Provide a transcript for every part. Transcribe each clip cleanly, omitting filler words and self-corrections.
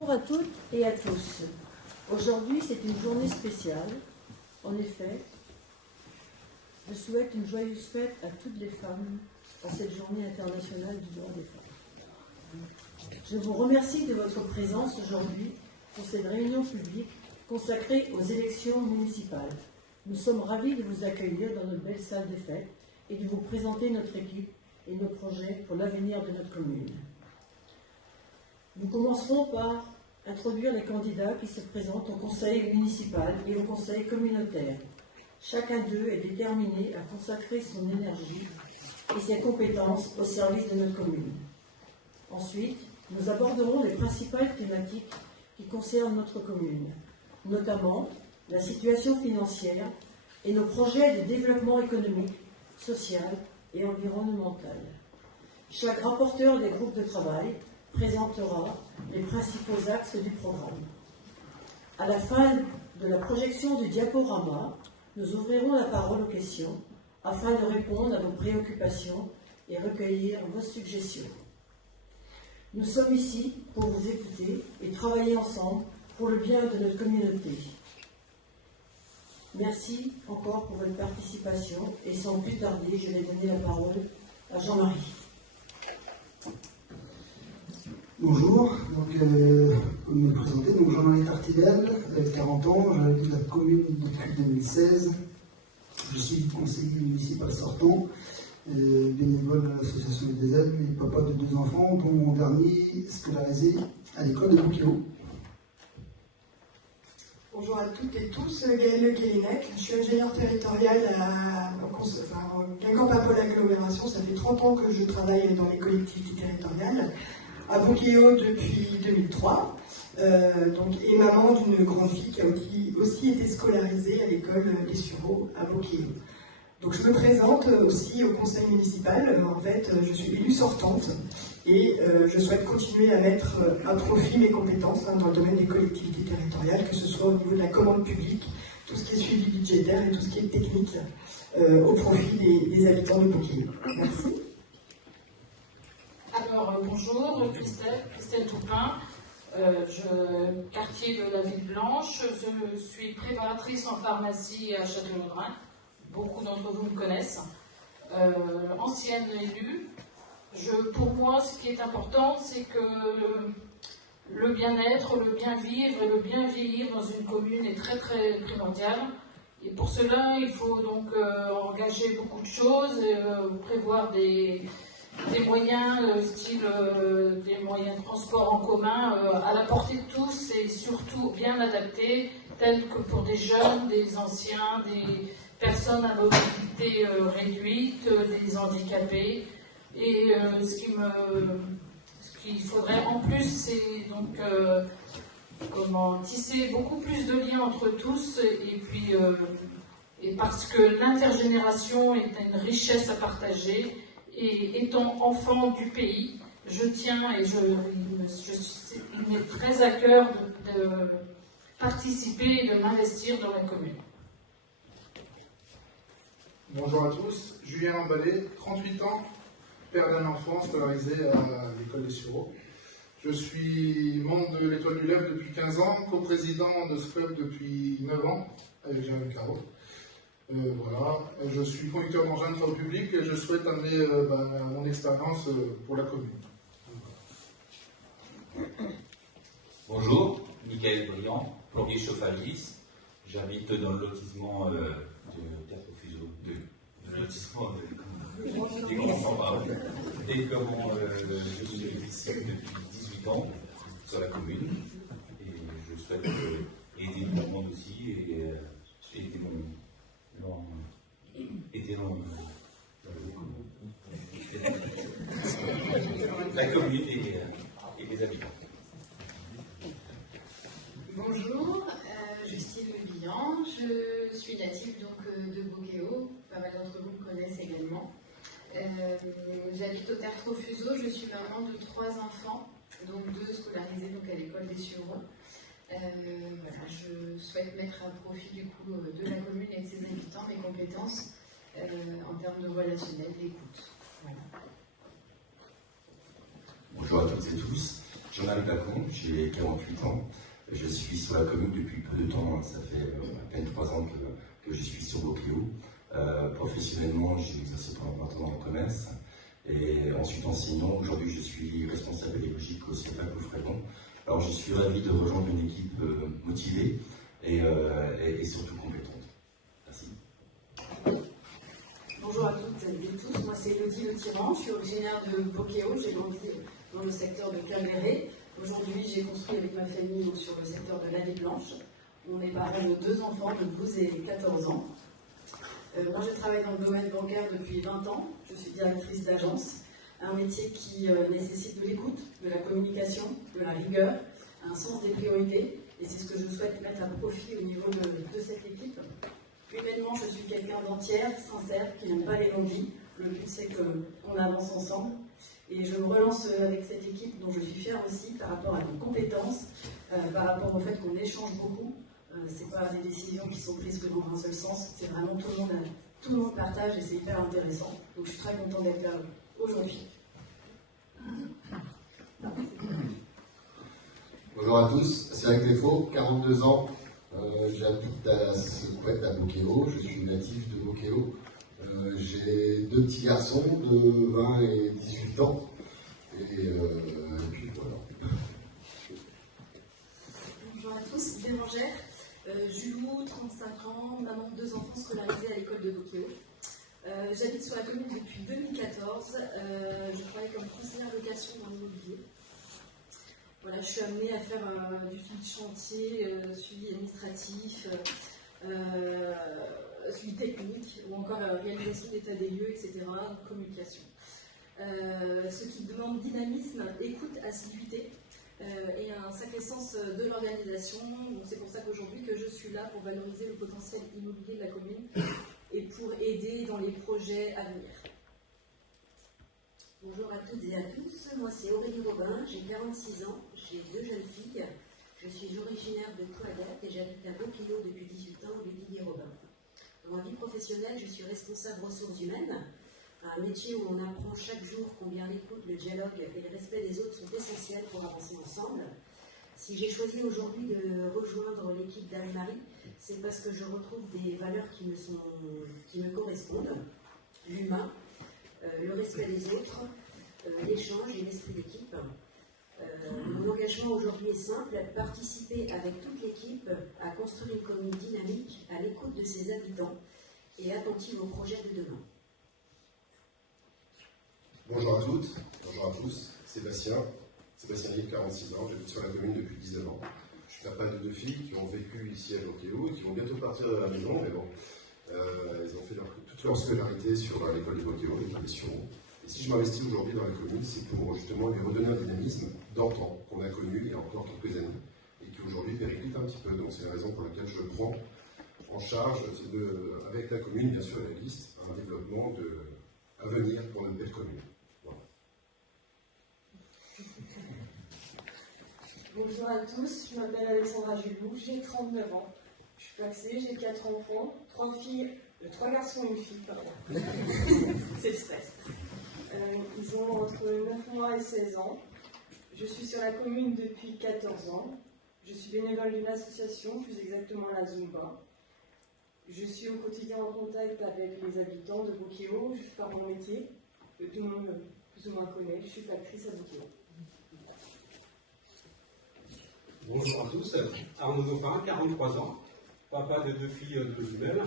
Bonjour à toutes et à tous. Aujourd'hui, c'est une journée spéciale. En effet, je souhaite une joyeuse fête à toutes les femmes à cette journée internationale du droit des femmes. Je vous remercie de votre présence aujourd'hui pour cette réunion publique consacrée aux élections municipales. Nous sommes ravis de vous accueillir dans notre belle salle des fêtes et de vous présenter notre équipe et nos projets pour l'avenir de notre commune. Nous commencerons par introduire les candidats qui se présentent au conseil municipal et au conseil communautaire. Chacun d'eux est déterminé à consacrer son énergie et ses compétences au service de notre commune. Ensuite, nous aborderons les principales thématiques qui concernent notre commune, notamment la situation financière et nos projets de développement économique, social et environnemental. Chaque rapporteur des groupes de travail présentera les principaux axes du programme. À la fin de la projection du diaporama, nous ouvrirons la parole aux questions afin de répondre à vos préoccupations et recueillir vos suggestions. Nous sommes ici pour vous écouter et travailler ensemble pour le bien de notre communauté. Merci encore pour votre participation et sans plus tarder, je vais donner la parole à Jean-Marie. Bonjour, pour me présenter, Jean-Marie Tartibel, 40 ans, j'habite la commune depuis 2016. Je suis conseiller municipal sortant, bénévole de l'association des aides, et papa de 2 enfants, dont mon dernier scolarisé à l'école de Bouquéo. Bonjour à toutes et tous, Gaëlle Le Guélinec, je suis ingénieure territoriale à Guingamp-Paimpol agglomération. Ça fait 30 ans que je travaille dans les collectivités territoriales, à Bouquéo depuis 2003, et maman d'une grande fille qui a aussi été scolarisée à l'école des Sureaux à Bouquéo. Donc je me présente aussi au conseil municipal. En fait, je suis élue sortante et je souhaite continuer à mettre à profit mes compétences dans le domaine des collectivités territoriales, que ce soit au niveau de la commande publique, tout ce qui est suivi budgétaire et tout ce qui est technique au profit des habitants de Bouquéo. Merci. Alors, bonjour, Christelle Toupin, quartier de la Ville Blanche. Je suis préparatrice en pharmacie à Châtellerault. Beaucoup d'entre vous me connaissent. Ancienne élue. Pour moi, ce qui est important, c'est que le bien-être, le bien-vivre et le bien vieillir dans une commune est très très primordial. Et pour cela, il faut donc engager beaucoup de choses, prévoir des moyens, style des moyens de transport en commun, à la portée de tous et surtout bien adaptés, tels que pour des jeunes, des anciens, des personnes à mobilité réduite, des handicapés. Et ce qu'il faudrait en plus, c'est donc tisser beaucoup plus de liens entre tous, et parce que l'intergénération est une richesse à partager. Et étant enfant du pays, je tiens et il m'est très à cœur de participer et de m'investir dans la commune. Bonjour à tous, Julien Lamballet, 38 ans, père d'un enfant scolarisé à l'école des Sureaux. Je suis membre de l'Étoile du Lève depuis 15 ans, coprésident de ce club depuis 9 ans avec Jérémy Caro. Voilà. Je suis conducteur d'engin de travaux publics et je souhaite amener mon expérience pour la commune. Bonjour, Michael Briand, plombier chauffagiste. J'habite dans le lotissement de Théâtre Fuseau, le lotissement des grands et comment je suis ici depuis 18 ans sur la commune et je souhaite aider le monde aussi et aider la commune et les habitants. Bonjour, Justine Le Bihan, je suis native de Bouquéo, pas mal d'entre vous me connaissent également. J'habite au Théâtre Fuseau, je suis maman de 3 enfants, donc 2 scolarisés à l'école des Sureaux. Je souhaite mettre à profit du coup de la commune et de ses habitants mes compétences en termes de relationnel et d'écoute. Voilà. Bonjour à toutes et tous, Jean-Marie Bacon, j'ai 48 ans. Je suis sur la commune depuis peu de temps, ça fait à peine 3 ans que je suis sur Bocquéo. Professionnellement, j'ai exercé pendant 20 ans dans le commerce et ensuite enseignant. Aujourd'hui, je suis responsable pédagogique au CFA Frédon. Alors, je suis ravi de rejoindre une équipe motivée et surtout compétente. Merci. Bonjour à toutes et tous, moi c'est Elodie Le Tyran, je suis originaire de Bocquéo, j'ai grandi dans le secteur de Calvéré. Aujourd'hui, j'ai construit avec ma famille sur le secteur de l'Allée Blanche. On est parents de 2 enfants de 12 et 14 ans. Moi, je travaille dans le domaine bancaire depuis 20 ans. Je suis directrice d'agence, un métier qui nécessite de l'écoute, de la communication, de la rigueur, un sens des priorités. Et c'est ce que je souhaite mettre à profit au niveau de cette équipe. Humainement, je suis quelqu'un d'entière, sincère, qui n'aime pas les non-dits. Le but, c'est qu'on avance ensemble. Et je me relance avec cette équipe dont je suis fière aussi par rapport à nos compétences, par rapport au fait qu'on échange beaucoup. Ce n'est pas des décisions qui sont prises que dans un seul sens, c'est vraiment tout le monde partage et c'est hyper intéressant. Donc je suis très contente d'être là aujourd'hui. Bonjour à tous, Cyril Défaut, 42 ans, j'habite à Secouette à Bocquéo, je suis natif de Bocquéo. J'ai 2 petits garçons de 20 et 18 ans. Et puis voilà. Bonjour à tous, Bérangère, Julou, 35 ans, maman de 2 enfants scolarisés à l'école de Bocquéo. J'habite sur la commune depuis 2014. Je travaille comme conseillère location dans l'immobilier. Voilà, je suis amenée à faire du suivi de chantier, suivi administratif, suivi technique ou encore réalisation d'état des lieux, etc., communication. Ce qui demande dynamisme, écoute, assiduité et un sacré sens de l'organisation. C'est pour ça qu'aujourd'hui que je suis là pour valoriser le potentiel immobilier de la commune et pour aider dans les projets à venir. Bonjour à toutes et à tous, moi c'est Aurélie Robin, j'ai 46 ans, j'ai 2 jeunes filles, je suis originaire de Toilette et j'habite à Bocquéo depuis 18 ans, au Didier Robin. Dans ma vie professionnelle, je suis responsable ressources humaines, un métier où on apprend chaque jour combien l'écoute, le dialogue et le respect des autres sont essentiels pour avancer ensemble. Si j'ai choisi aujourd'hui de rejoindre l'équipe d'Anne-Marie, c'est parce que je retrouve des valeurs qui me correspondent, l'humain, le respect des autres, l'échange et l'esprit d'équipe. Mon engagement aujourd'hui est simple, participer avec toute l'équipe à construire une commune dynamique à l'écoute de ses habitants et attentive aux projets de demain. Bonjour à toutes, bonjour à tous, Sébastien Yves, 46 ans, j'habite sur la commune depuis 19 ans. Je suis papa de 2 filles qui ont vécu ici à Bocquéo et qui vont bientôt partir de la maison, mais bon, ils ont fait toute leur scolarité sur l'école de Bocquéo, l'école des Sureaux. Et si je m'investis aujourd'hui dans la commune, c'est pour justement lui redonner un dynamisme d'antan qu'on a connu il y a encore quelques années et qui aujourd'hui périclite un petit peu. Donc c'est la raison pour laquelle je prends en charge, avec la commune, bien sûr, la liste, un développement à venir pour notre belle commune. Voilà. Bonjour à tous, je m'appelle Alexandra Julou, j'ai 39 ans. Je suis paxée, j'ai 4 enfants, 3 garçons et une fille, pardon. C'est le stress. Ils ont entre 9 mois et 16 ans. Je suis sur la commune depuis 14 ans. Je suis bénévole d'une association, plus exactement la Zumba. Je suis au quotidien en contact avec les habitants de Bocquéo, juste par mon métier, que tout le monde plus ou moins connaît. Je suis factrice à Bocquéo. Bonjour à tous, Arnaud Dauphin, 43 ans, papa de 2 filles de jumelles.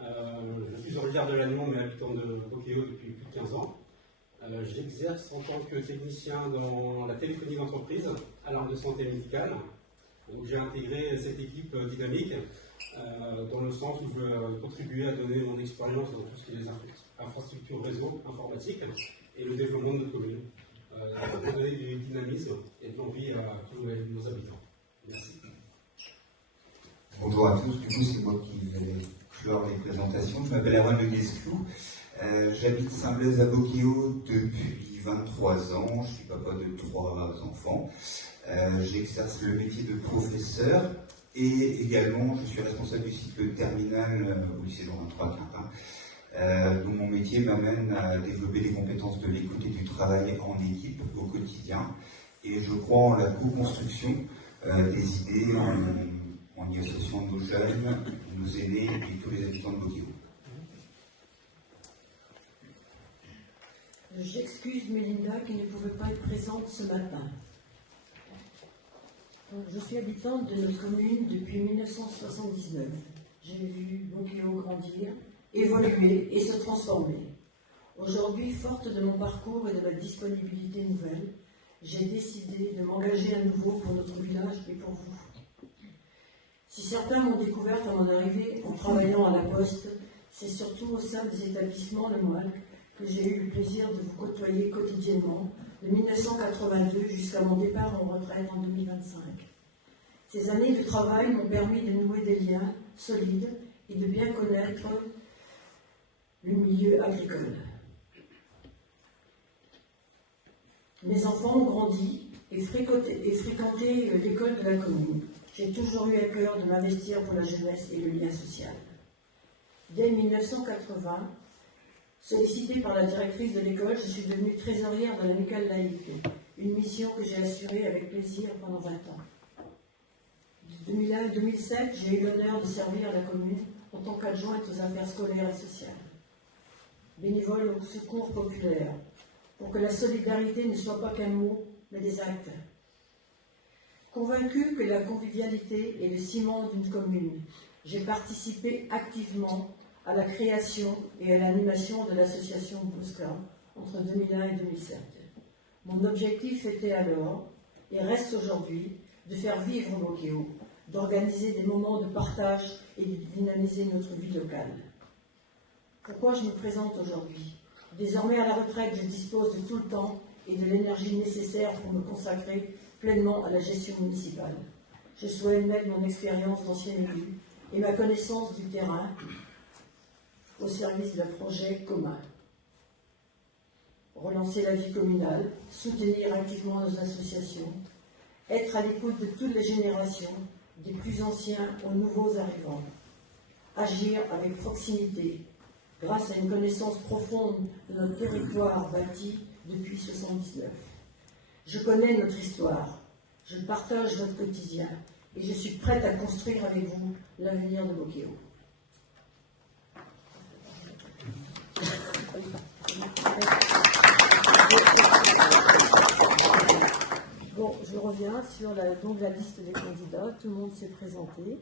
Je suis originaire de Lannion, mais habitant de Bocquéo depuis plus de 15 ans. J'exerce en tant que technicien dans la téléphonie d'entreprise à l'arme de santé médicale. J'ai intégré cette équipe dynamique dans le sens où je veux contribuer à donner mon expérience dans tout ce qui est les infrastructures réseau informatique et le développement de notre commune. Pour donner du dynamisme et de l'envie à tous nos habitants. Merci. Bonjour à tous, du coup c'est moi qui vais clore les présentations. Je m'appelle Erwan Le Guesclou. J'habite Saint-Blaise à Bocquéo depuis 23 ans. Je suis papa de 3 enfants. J'exerce le métier de professeur et également je suis responsable du cycle terminal au lycée Jean 23 Quintin. Donc mon métier m'amène à développer des compétences de l'écoute et du travail en équipe au quotidien et et je crois en la co-construction des idées en y associant nos jeunes, nos aînés et tous les habitants de Bokéo. J'excuse Mélinda qui ne pouvait pas être présente ce matin. Donc, je suis habitante de notre commune depuis 1979. J'ai vu Bokéo grandir, évoluer et se transformer. Aujourd'hui, forte de mon parcours et de ma disponibilité nouvelle, j'ai décidé de m'engager à nouveau pour notre village et pour vous. Si certains m'ont découverte à mon arrivée en travaillant à la Poste, c'est surtout au sein des établissements Le Moine que j'ai eu le plaisir de vous côtoyer quotidiennement de 1982 jusqu'à mon départ en retraite en 2025. Ces années de travail m'ont permis de nouer des liens solides et de bien connaître le milieu agricole. Mes enfants ont grandi et fréquenté l'école de la commune. J'ai toujours eu à cœur de m'investir pour la jeunesse et le lien social. Dès 1980, sollicitée par la directrice de l'école, je suis devenue trésorière de l'amicale laïque, une mission que j'ai assurée avec plaisir pendant 20 ans. De 2001 à 2007, j'ai eu l'honneur de servir la commune en tant qu'adjointe aux affaires scolaires et sociales. Bénévole au secours populaire, pour que la solidarité ne soit pas qu'un mot, mais des actes. Convaincue que la convivialité est le ciment d'une commune, j'ai participé activement à la création et à l'animation de l'association Bosca entre 2001 et 2007. Mon objectif était alors, et reste aujourd'hui, de faire vivre Bokéo, d'organiser des moments de partage et de dynamiser notre vie locale. Pourquoi je me présente aujourd'hui? Désormais à la retraite, je dispose de tout le temps et de l'énergie nécessaire pour me consacrer pleinement à la gestion municipale. Je souhaite mettre mon expérience d'ancien élu et ma connaissance du terrain au service d'un projet commun. Relancer la vie communale, soutenir activement nos associations, être à l'écoute de toutes les générations, des plus anciens aux nouveaux arrivants, agir avec proximité, grâce à une connaissance profonde de notre territoire bâti depuis 1979. Je connais notre histoire, je partage votre quotidien et je suis prête à construire avec vous l'avenir de Bokéo. Bon, je reviens sur la liste des candidats. Tout le monde s'est présenté.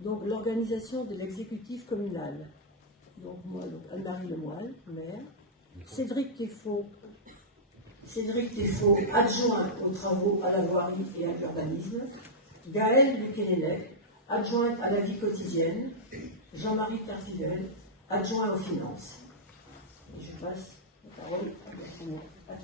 Donc, l'organisation de l'exécutif communal. Donc, moi, Anne-Marie Lemoine, maire. Cédric Théfault, adjoint aux travaux à la voirie et à l'urbanisme. Gaëlle Luquelec, adjointe à la vie quotidienne. Jean-Marie Tartivel, adjoint aux finances. Et je passe la parole à